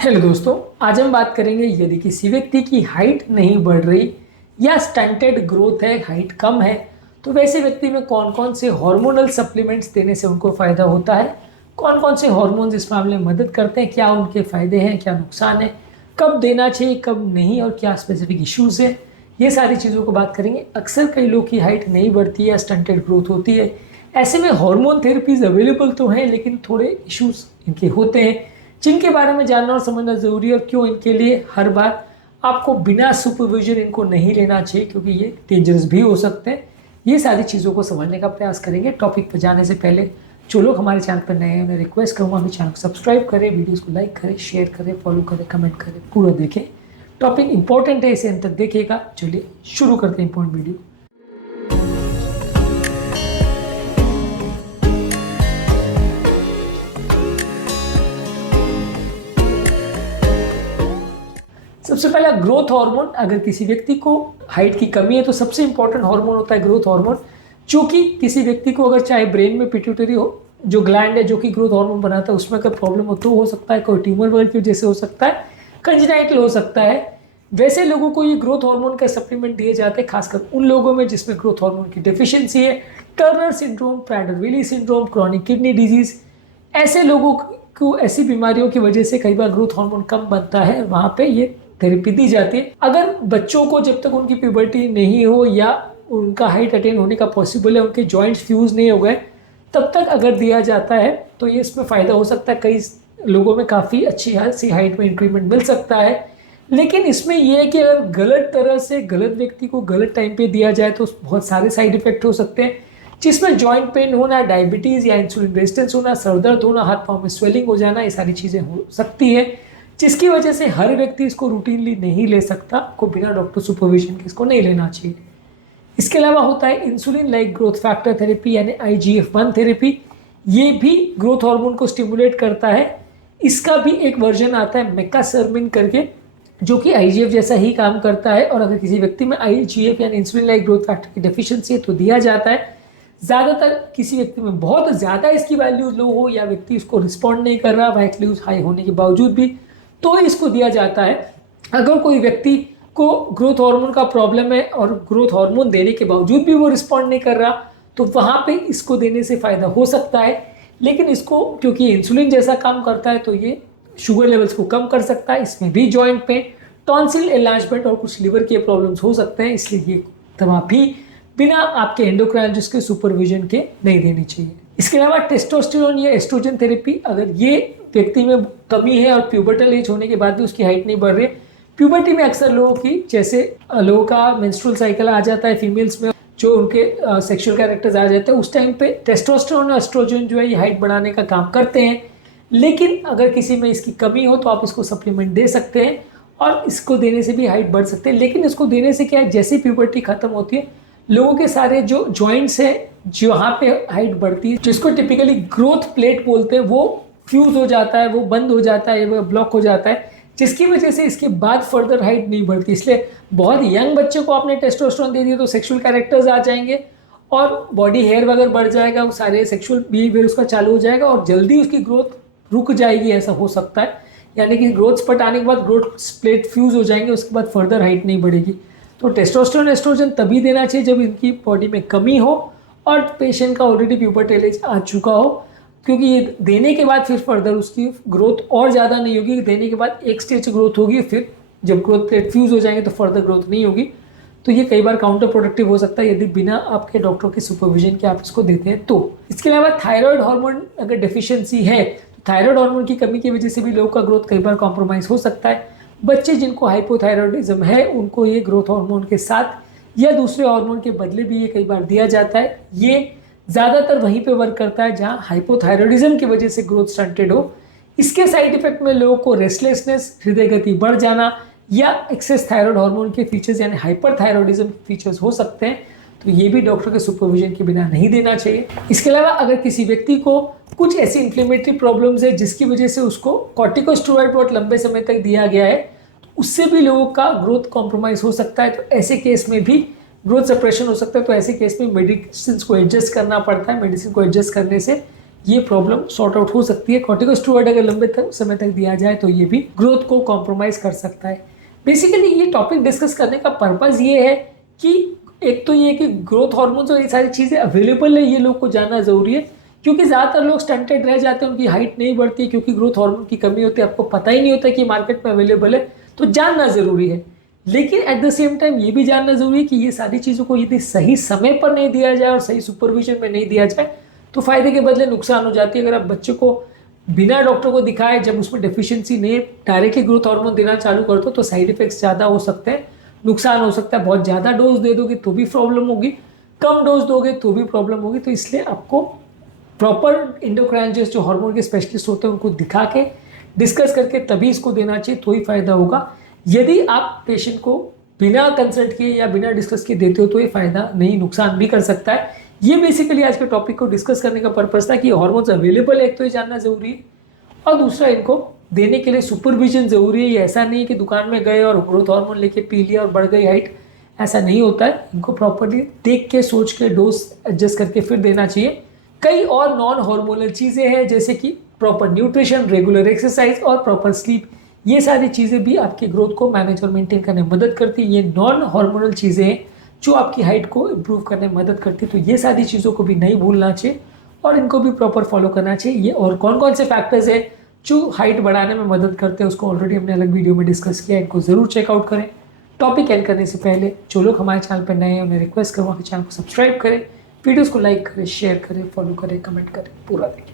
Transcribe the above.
Hello दोस्तों, आज हम बात करेंगे यदि किसी व्यक्ति की हाइट नहीं बढ़ रही या स्टंटेड ग्रोथ है, हाइट कम है, तो वैसे व्यक्ति में कौन कौन से हार्मोनल सप्लीमेंट्स देने से उनको फ़ायदा होता है, कौन कौन से हार्मोन्स इस मामले में मदद करते हैं, क्या उनके फ़ायदे हैं, क्या नुकसान है, कब देना चाहिए कब नहीं और क्या स्पेसिफिक इश्यूज़ है, ये सारी चीज़ों को बात करेंगे। अक्सर कई लोग की हाइट नहीं बढ़ती है या स्टंटेड ग्रोथ होती है, ऐसे में हार्मोन थेरेपीज अवेलेबल तो हैं लेकिन थोड़े इश्यूज़ इनके होते हैं जिनके बारे में जानना और समझना ज़रूरी है और क्यों इनके लिए हर बार आपको बिना सुपरविजन इनको नहीं लेना चाहिए, क्योंकि ये डेंजरस भी हो सकते हैं। ये सारी चीज़ों को समझने का प्रयास करेंगे। टॉपिक पर जाने से पहले जो लोग हमारे चैनल पर नए हैं, मैं रिक्वेस्ट करूँगा हमें चैनल को सब्सक्राइब करें, वीडियोज़ को लाइक करें, शेयर करें, फॉलो करें, कमेंट करें, पूरा देखें। टॉपिक इंपॉर्टेंट है, इसे अंत तक देखिएगा। चलिए शुरू करते हैं इंपॉर्टेंट वीडियो। सबसे पहला ग्रोथ हार्मोन। अगर किसी व्यक्ति को हाइट की कमी है तो सबसे इंपॉर्टेंट हार्मोन होता है ग्रोथ हार्मोन, जो कि किसी व्यक्ति को अगर चाहे ब्रेन में पिट्यूटरी हो, जो ग्लैंड है जो कि ग्रोथ हार्मोन बनाता है, उसमें अगर प्रॉब्लम हो तो हो सकता है, कोई ट्यूमर वगैरह की वजह से हो सकता है, कंजेनाइटल हो सकता है। वैसे लोगों को ये ग्रोथ हार्मोन का सप्लीमेंट दिए जाते हैं, खासकर उन लोगों में जिसमें ग्रोथ हार्मोन की डेफिशिएंसी है, Turner syndrome, Prader-Willie syndrome, chronic kidney disease. ऐसे लोगों को ऐसी बीमारियों की वजह से कई बार ग्रोथ हार्मोन कम बनता है, वहाँ पे ये थेरेपी दी जाती है। अगर बच्चों को जब तक उनकी प्यूबर्टी नहीं हो या उनका हाइट अटेन होने का पॉसिबल है, उनके जॉइंट्स फ्यूज नहीं हो गए, तब तक अगर दिया जाता है तो ये इसमें फ़ायदा हो सकता है। कई लोगों में काफ़ी अच्छी सी हाइट में इंक्रीमेंट मिल सकता है। लेकिन इसमें यह है कि अगर गलत तरह से गलत व्यक्ति को गलत टाइम पे दिया जाए तो बहुत सारे साइड इफेक्ट हो सकते हैं, जिसमें जॉइंट पेन होना, डायबिटीज़ या इंसुलिन रेजिस्टेंस होना, सर दर्द होना, हाथ पाँव में स्वेलिंग हो जाना, ये सारी चीज़ें हो सकती है, जिसकी वजह से हर व्यक्ति इसको रूटीनली नहीं ले सकता, को बिना डॉक्टर सुपरविजन के इसको नहीं लेना चाहिए। इसके अलावा होता है insulin like growth factor therapy यानी IGF-1 थेरेपी। ये भी ग्रोथ हार्मोन को स्टिमुलेट करता है। इसका भी एक वर्जन आता है मेकासर्मिन करके, जो कि IGF जैसा ही काम करता है, और अगर किसी व्यक्ति में IGF यानी इंसुलिन लाइक ग्रोथ फैक्टर की डेफिशिएंसी है तो दिया जाता है। ज़्यादातर किसी व्यक्ति में बहुत ज़्यादा इसकी वैल्यू लो हो या व्यक्ति उसको रिस्पॉन्ड नहीं कर रहा वैल्यूज हाई होने के बावजूद भी, तो इसको दिया जाता है। अगर कोई व्यक्ति को ग्रोथ हार्मोन का प्रॉब्लम है और ग्रोथ हार्मोन देने के बावजूद भी वो रिस्पॉन्ड नहीं कर रहा, तो वहाँ पे इसको देने से फ़ायदा हो सकता है। लेकिन इसको क्योंकि इंसुलिन जैसा काम करता है तो ये शुगर लेवल्स को कम कर सकता है। इसमें भी जॉइंट पेन, टॉन्सिल एनलार्जमेंट और कुछ लिवर के प्रॉब्लम्स हो सकते हैं, इसलिए ये दवा भी बिना आपके एंडोक्राइनोलॉजिस्ट के सुपरविजन के नहीं देनी चाहिए। इसके अलावा टेस्टोस्टेरोन या एस्ट्रोजन थेरेपी, अगर ये व्यक्ति में कमी है और प्यूबर्टल एज होने के बाद भी उसकी हाइट नहीं बढ़ रही, प्यूबर्टी में अक्सर लोगों की, जैसे लोगों का मेंस्ट्रुअल साइकिल आ जाता है फीमेल्स में, जो उनके सेक्सुअल कैरेक्टर्स आ जाते हैं, उस टाइम पे टेस्टोस्टेरोन और एस्ट्रोजन जो है ये हाइट बढ़ाने का काम करते हैं। लेकिन अगर किसी में इसकी कमी हो तो आप इसको सप्लीमेंट दे सकते हैं और इसको देने से भी हाइट बढ़ सकते हैं। लेकिन इसको देने से क्या है, जैसी प्यूबर्टी खत्म होती है, लोगों के सारे जो जॉइंट्स हैं जहाँ पे हाइट बढ़ती है, जिसको टिपिकली ग्रोथ प्लेट बोलते हैं, वो फ्यूज हो जाता है, वो बंद हो जाता है, वो ब्लॉक हो जाता है, जिसकी वजह से इसके बाद फर्दर हाइट नहीं बढ़ती। इसलिए बहुत यंग बच्चे को आपने टेस्टोस्टेरोन दे दिया तो सेक्सुअल कैरेक्टर्स आ जाएंगे और बॉडी हेयर वगैरह बढ़ जाएगा, वो सारे सेक्सुअल बिहेवियर उसका चालू हो जाएगा और जल्दी उसकी ग्रोथ रुक जाएगी, ऐसा हो सकता है। यानी कि ग्रोथ स्पट आने के बाद ग्रोथ प्लेट फ्यूज हो जाएंगे, उसके बाद फर्दर हाइट नहीं बढ़ेगी। तो टेस्टोस्टेरोन एस्ट्रोजन तभी देना चाहिए जब इनकी बॉडी में कमी हो और पेशेंट का ऑलरेडी प्यूबर्टल एज आ चुका हो, क्योंकि ये देने के बाद फिर फर्दर उसकी ग्रोथ और ज़्यादा नहीं होगी। देने के बाद एक स्टेज ग्रोथ होगी, फिर जब ग्रोथ प्लेट फ्यूज हो जाएंगे तो फर्दर ग्रोथ नहीं होगी। तो ये कई बार काउंटर प्रोडक्टिव हो सकता है यदि बिना आपके डॉक्टर के सुपरविजन के आप इसको देते हैं तो। इसके अलावा थायराइड हार्मोन अगर डेफिशिएंसी है तो थायराइड हार्मोन की कमी की वजह से भी लोगों का ग्रोथ कई बार कॉम्प्रोमाइज़ हो सकता है। बच्चे जिनको हाइपोथायरॉयडिज्म है उनको ये ग्रोथ हार्मोन के साथ या दूसरे हार्मोन के बदले भी ये कई बार दिया जाता है। ये ज़्यादातर वहीं पे वर्क करता है जहाँ हाइपोथायरॉयडिज्म की वजह से ग्रोथ स्टंटेड हो। इसके साइड इफेक्ट में लोगों को रेस्टलेसनेस, हृदय गति बढ़ जाना या एक्सेस थायराइड हार्मोन के फीचर्स यानी हाइपरथायरॉयडिज्म के फीचर्स हो सकते हैं, तो ये भी डॉक्टर के सुपरविजन के बिना नहीं देना चाहिए। इसके अलावा अगर किसी व्यक्ति को कुछ ऐसी इन्फ्लेमेटरी प्रॉब्लम्स है जिसकी वजह से उसको कॉर्टिकोस्टेरॉइड बहुत लंबे समय तक दिया गया है, उससे भी लोगों का ग्रोथ कॉम्प्रोमाइज़ हो सकता है। तो ऐसे केस में भी ग्रोथ सप्रेशन हो सकता है। तो ऐसे केस में मेडिसिन को एडजस्ट करना पड़ता है। मेडिसिन को एडजस्ट करने से ये प्रॉब्लम सॉर्ट आउट हो सकती है। कॉर्टिकोस्टेरॉइड अगर लंबे समय तक दिया जाए तो ये भी ग्रोथ को कॉम्प्रोमाइज कर सकता है। बेसिकली ये टॉपिक डिस्कस करने का पर्पज ये है कि एक तो ये कि ग्रोथ हार्मोन्स और ये सारी चीज़ें अवेलेबल है, ये लोग को जानना जरूरी है, क्योंकि ज़्यादातर लोग स्टंटेड रह जाते हैं, उनकी हाइट नहीं बढ़ती क्योंकि ग्रोथ हार्मोन की कमी होती है। आपको पता ही नहीं होता कि मार्केट में अवेलेबल है, तो जानना जरूरी है। लेकिन एट द सेम टाइम ये भी जानना जरूरी है कि ये सारी चीज़ों को यदि सही समय पर नहीं दिया जाए और सही सुपरविजन में नहीं दिया जाए तो फायदे के बदले नुकसान हो जाती है। अगर आप बच्चे को बिना डॉक्टर को दिखाए, जब उसमें डेफिशिएंसी नहीं है, डायरेक्टली ग्रोथ हार्मोन देना चालू कर दो तो साइड इफेक्ट्स ज़्यादा हो सकते हैं, नुकसान हो सकता है। बहुत ज़्यादा डोज दे दोगे तो भी प्रॉब्लम होगी, कम डोज दोगे तो भी प्रॉब्लम होगी। तो इसलिए आपको प्रॉपर एंडोक्राइनोलॉजिस्ट जो हार्मोन के स्पेशलिस्ट होते हैं उनको दिखा के डिस्कस करके तभी इसको देना चाहिए, तो ही फायदा होगा। यदि आप पेशेंट को बिना कंसल्ट किए या बिना डिस्कस किए देते हो तो ये फायदा नहीं, नुकसान भी कर सकता है। ये बेसिकली आज के टॉपिक को डिस्कस करने का पर्पस था कि हार्मोन्स अवेलेबल है, एक तो ये जानना जरूरी है, और दूसरा इनको देने के लिए सुपरविजन जरूरी है। ये ऐसा नहीं है कि दुकान में गए और ग्रोथ हार्मोन लेके पी लिया और बढ़ गई हाइट, ऐसा नहीं होता है। इनको प्रॉपरली देख के सोच के डोज एडजस्ट करके फिर देना चाहिए। कई और नॉन हार्मोनल चीज़ें हैं जैसे कि प्रॉपर न्यूट्रिशन, रेगुलर एक्सरसाइज और प्रॉपर स्लीप, ये सारी चीज़ें भी आपकी ग्रोथ को मैनेज और मेंटेन करने में मदद करती है। ये नॉन हार्मोनल चीज़ें हैं जो आपकी हाइट को इम्प्रूव करने में मदद करती है। तो ये सारी चीज़ों को भी नहीं भूलना चाहिए और इनको भी प्रॉपर फॉलो करना चाहिए। ये और कौन कौन से फैक्टर्स है जो हाइट बढ़ाने में मदद करते हैं उसको ऑलरेडी हमने अलग वीडियो में डिस्कस किया है, इनको ज़रूर चेकआउट करें। टॉपिक एंड करने से पहले जो लोग हमारे चैनल पर नए हैं उन्हें रिक्वेस्ट करूँगा कि चैनल को सब्सक्राइब करें, वीडियोज़ को लाइक करें, शेयर करें, फॉलो करें, कमेंट करें, पूरा देखें।